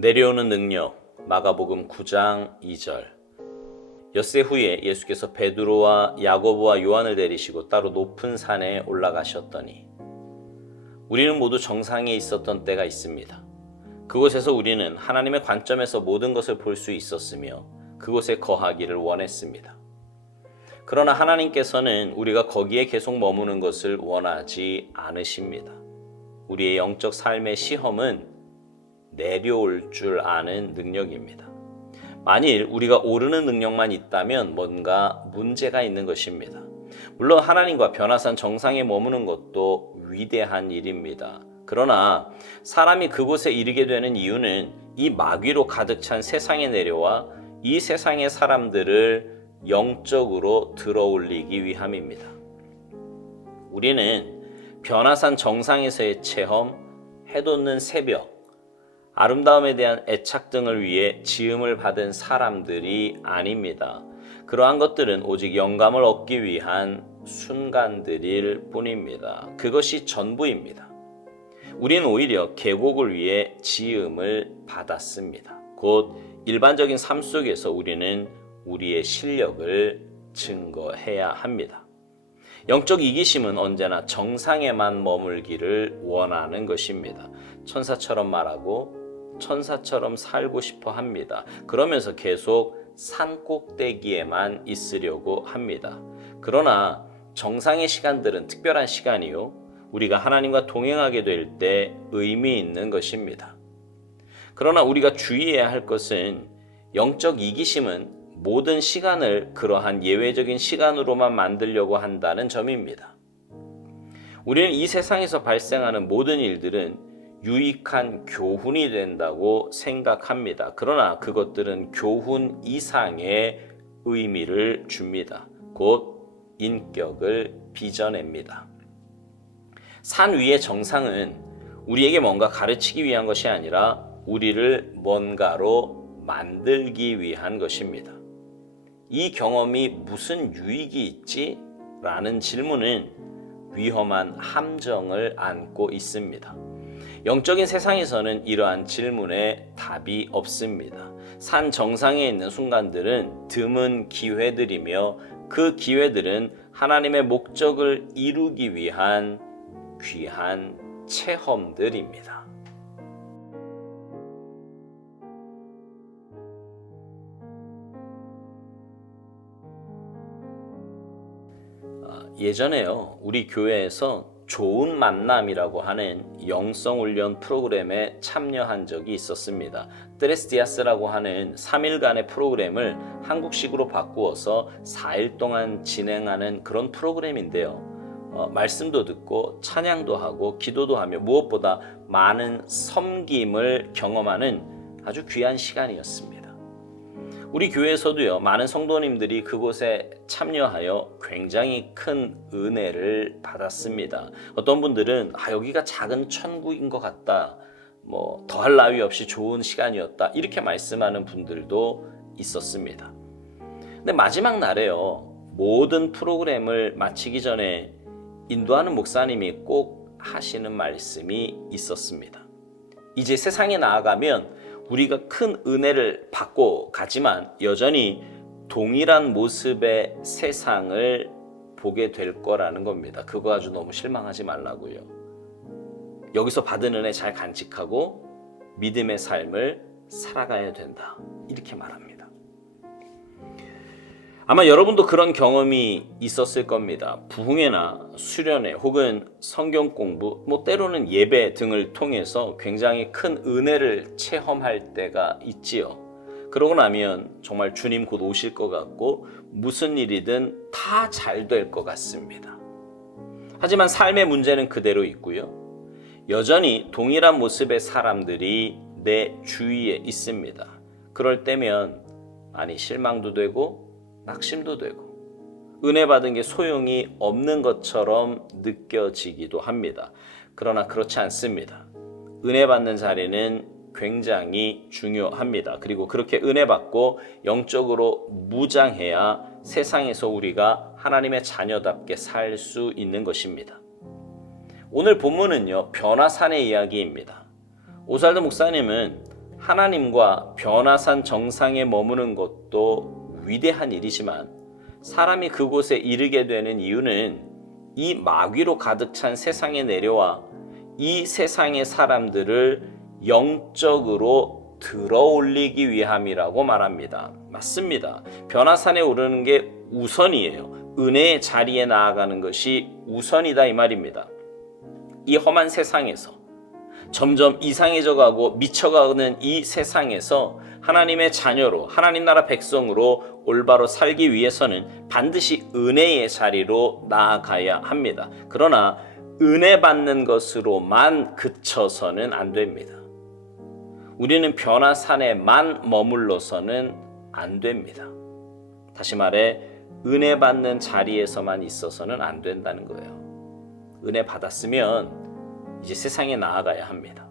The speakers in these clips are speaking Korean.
내려오는 능력, 마가복음 9장 2절. 엿새 후에 예수께서 베드로와 야고보와 요한을 데리시고 따로 높은 산에 올라가셨더니, 우리는 모두 정상에 있었던 때가 있습니다. 그곳에서 우리는 하나님의 관점에서 모든 것을 볼 수 있었으며 그곳에 거하기를 원했습니다. 그러나 하나님께서는 우리가 거기에 계속 머무는 것을 원하지 않으십니다. 우리의 영적 삶의 시험은 내려올 줄 아는 능력입니다. 만일 우리가 오르는 능력만 있다면 뭔가 문제가 있는 것입니다. 물론 하나님과 변화산 정상에 머무는 것도 위대한 일입니다. 그러나 사람이 그곳에 이르게 되는 이유는 이 마귀로 가득 찬 세상에 내려와 이 세상의 사람들을 영적으로 들어올리기 위함입니다. 우리는 변화산 정상에서의 체험, 해돋는 새벽, 아름다움에 대한 애착 등을 위해 지음을 받은 사람들이 아닙니다. 그러한 것들은 오직 영감을 얻기 위한 순간들일 뿐입니다. 그것이 전부입니다. 우리는 오히려 계곡을 위해 지음을 받았습니다. 곧 일반적인 삶 속에서 우리는 우리의 실력을 증거해야 합니다. 영적 이기심은 언제나 정상에만 머물기를 원하는 것입니다. 천사처럼 말하고 천사처럼 살고 싶어 합니다. 그러면서 계속 산 꼭대기에만 있으려고 합니다. 그러나 정상의 시간들은 특별한 시간이요, 우리가 하나님과 동행하게 될 때 의미 있는 것입니다. 그러나 우리가 주의해야 할 것은 영적 이기심은 모든 시간을 그러한 예외적인 시간으로만 만들려고 한다는 점입니다. 우리는 이 세상에서 발생하는 모든 일들은 유익한 교훈이 된다고 생각합니다. 그러나 그것들은 교훈 이상의 의미를 줍니다. 곧 인격을 빚어냅니다. 산 위의 정상은 우리에게 뭔가 가르치기 위한 것이 아니라 우리를 뭔가로 만들기 위한 것입니다. 이 경험이 무슨 유익이 있지? 라는 질문은 위험한 함정을 안고 있습니다. 영적인 세상에서는 이러한 질문에 답이 없습니다. 산 정상에 있는 순간들은 드문 기회들이며 그 기회들은 하나님의 목적을 이루기 위한 귀한 체험들입니다. 예전에요, 우리 교회에서 좋은 만남이라고 하는 영성훈련 프로그램에 참여한 적이 있었습니다. 트레스디아스라고 하는 3일간의 프로그램을 한국식으로 바꾸어서 4일 동안 진행하는 그런 프로그램인데요. 말씀도 듣고 찬양도 하고 기도도 하며 무엇보다 많은 섬김을 경험하는 아주 귀한 시간이었습니다. 우리 교회에서도요, 많은 성도님들이 그곳에 참여하여 굉장히 큰 은혜를 받았습니다. 어떤 분들은 여기가 작은 천국인 것 같다, 더할 나위 없이 좋은 시간이었다, 이렇게 말씀하는 분들도 있었습니다. 근데 마지막 날에요, 모든 프로그램을 마치기 전에 인도하는 목사님이 꼭 하시는 말씀이 있었습니다. 이제 세상에 나아가면 우리가 큰 은혜를 받고 가지만 여전히 동일한 모습의 세상을 보게 될 거라는 겁니다. 그거 아주 너무 실망하지 말라고요. 여기서 받은 은혜 잘 간직하고 믿음의 삶을 살아가야 된다, 이렇게 말합니다. 아마 여러분도 그런 경험이 있었을 겁니다. 부흥회나 수련회 혹은 성경 공부, 때로는 예배 등을 통해서 굉장히 큰 은혜를 체험할 때가 있지요. 그러고 나면 정말 주님 곧 오실 것 같고 무슨 일이든 다 잘 될 것 같습니다. 하지만 삶의 문제는 그대로 있고요, 여전히 동일한 모습의 사람들이 내 주위에 있습니다. 그럴 때면 많이 실망도 되고 낙심도 되고 은혜 받은 게 소용이 없는 것처럼 느껴지기도 합니다. 그러나 그렇지 않습니다. 은혜 받는 자리는 굉장히 중요합니다. 그리고 그렇게 은혜 받고 영적으로 무장해야 세상에서 우리가 하나님의 자녀답게 살 수 있는 것입니다. 오늘 본문은요, 변화산의 이야기입니다. 오살드 목사님은 하나님과 변화산 정상에 머무는 것도 위대한 일이지만 사람이 그곳에 이르게 되는 이유는 이 마귀로 가득 찬 세상에 내려와 이 세상의 사람들을 영적으로 들어올리기 위함이라고 말합니다. 맞습니다. 변화산에 오르는 게 우선이에요. 은혜의 자리에 나아가는 것이 우선이다 이 말입니다. 이 험한 세상에서 점점 이상해져 가고 미쳐가는 이 세상에서 하나님의 자녀로 하나님 나라 백성으로 올바로 살기 위해서는 반드시 은혜의 자리로 나아가야 합니다. 그러나 은혜 받는 것으로만 그쳐서는 안 됩니다. 우리는 변화산에만 머물러서는 안 됩니다. 다시 말해 은혜 받는 자리에서만 있어서는 안 된다는 거예요. 은혜 받았으면 이제 세상에 나아가야 합니다.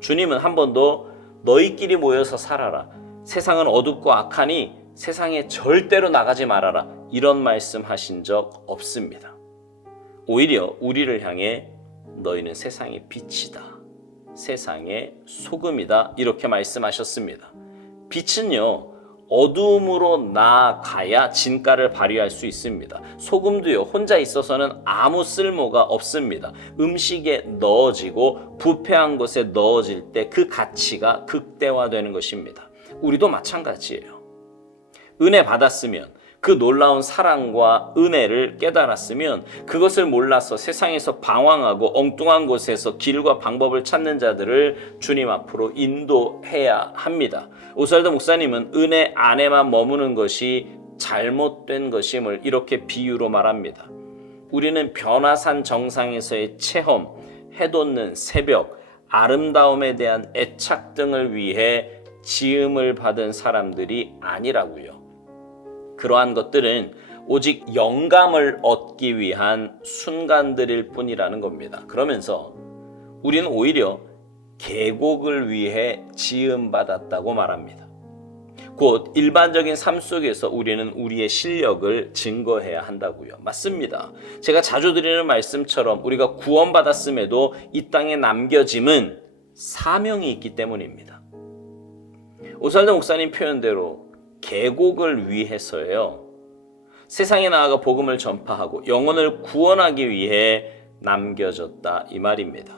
주님은 한 번도 너희끼리 모여서 살아라. 세상은 어둡고 악하니 세상에 절대로 나가지 말아라. 이런 말씀하신 적 없습니다. 오히려 우리를 향해 너희는 세상의 빛이다. 세상의 소금이다. 이렇게 말씀하셨습니다. 빛은요, 어두움으로 나아가야 진가를 발휘할 수 있습니다. 소금도요, 혼자 있어서는 아무 쓸모가 없습니다. 음식에 넣어지고 부패한 것에 넣어질 때 그 가치가 극대화되는 것입니다. 우리도 마찬가지예요. 은혜 받았으면, 그 놀라운 사랑과 은혜를 깨달았으면 그것을 몰라서 세상에서 방황하고 엉뚱한 곳에서 길과 방법을 찾는 자들을 주님 앞으로 인도해야 합니다. 오스왈드 목사님은 은혜 안에만 머무는 것이 잘못된 것임을 이렇게 비유로 말합니다. 우리는 변화산 정상에서의 체험, 해돋는 새벽, 아름다움에 대한 애착 등을 위해 지음을 받은 사람들이 아니라고요. 그러한 것들은 오직 영감을 얻기 위한 순간들일 뿐이라는 겁니다. 그러면서 우리는 오히려 계곡을 위해 지음받았다고 말합니다. 곧 일반적인 삶 속에서 우리는 우리의 실력을 증거해야 한다고요. 맞습니다. 제가 자주 드리는 말씀처럼 우리가 구원받았음에도 이 땅에 남겨짐은 사명이 있기 때문입니다. 오스왈드 목사님 표현대로 계곡을 위해서요, 세상에 나아가 복음을 전파하고 영혼을 구원하기 위해 남겨졌다 이 말입니다.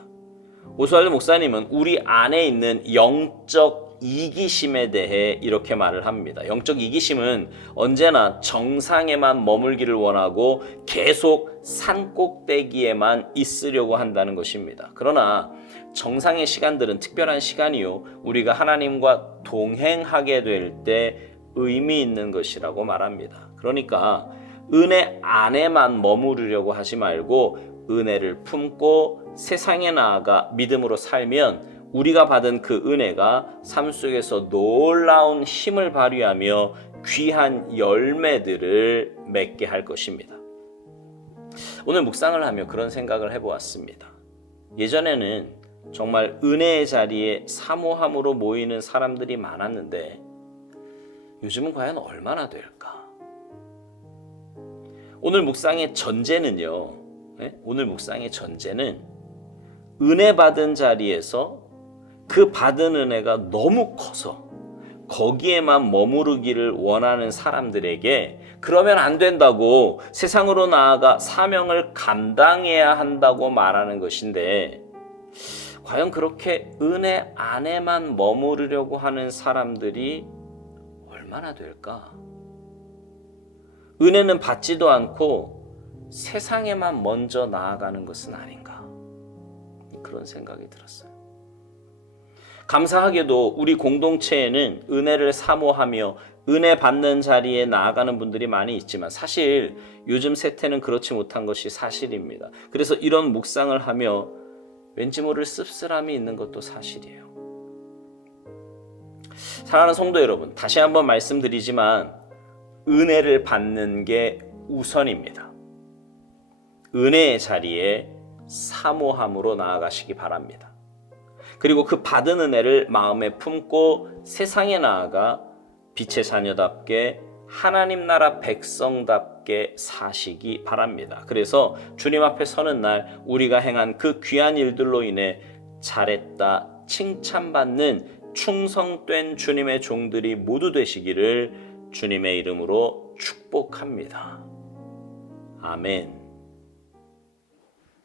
오스왈드 목사님은 우리 안에 있는 영적 이기심에 대해 이렇게 말을 합니다. 영적 이기심은 언제나 정상에만 머물기를 원하고 계속 산 꼭대기에만 있으려고 한다는 것입니다. 그러나 정상의 시간들은 특별한 시간이요, 우리가 하나님과 동행하게 될 때 의미 있는 것이라고 말합니다. 그러니까 은혜 안에만 머무르려고 하지 말고 은혜를 품고 세상에 나아가 믿음으로 살면 우리가 받은 그 은혜가 삶 속에서 놀라운 힘을 발휘하며 귀한 열매들을 맺게 할 것입니다. 오늘 묵상을 하며 그런 생각을 해보았습니다. 예전에는 정말 은혜의 자리에 사모함으로 모이는 사람들이 많았는데 요즘은 과연 얼마나 될까? 오늘 묵상의 전제는요, 오늘 묵상의 전제는 은혜 받은 자리에서 그 받은 은혜가 너무 커서 거기에만 머무르기를 원하는 사람들에게 그러면 안 된다고, 세상으로 나아가 사명을 감당해야 한다고 말하는 것인데, 과연 그렇게 은혜 안에만 머무르려고 하는 사람들이 얼마나 될까? 은혜는 받지도 않고 세상에만 먼저 나아가는 것은 아닌가? 그런 생각이 들었어요. 감사하게도 우리 공동체에는 은혜를 사모하며 은혜 받는 자리에 나아가는 분들이 많이 있지만 사실 요즘 세태는 그렇지 못한 것이 사실입니다. 그래서 이런 묵상을 하며 왠지 모를 씁쓸함이 있는 것도 사실이에요. 사랑하는 성도 여러분, 다시 한번 말씀드리지만 은혜를 받는 게 우선입니다. 은혜의 자리에 사모함으로 나아가시기 바랍니다. 그리고 그 받은 은혜를 마음에 품고 세상에 나아가 빛의 자녀답게 하나님 나라 백성답게 사시기 바랍니다. 그래서 주님 앞에 서는 날 우리가 행한 그 귀한 일들로 인해 잘했다 칭찬받는 충성된 주님의 종들이 모두 되시기를 주님의 이름으로 축복합니다. 아멘.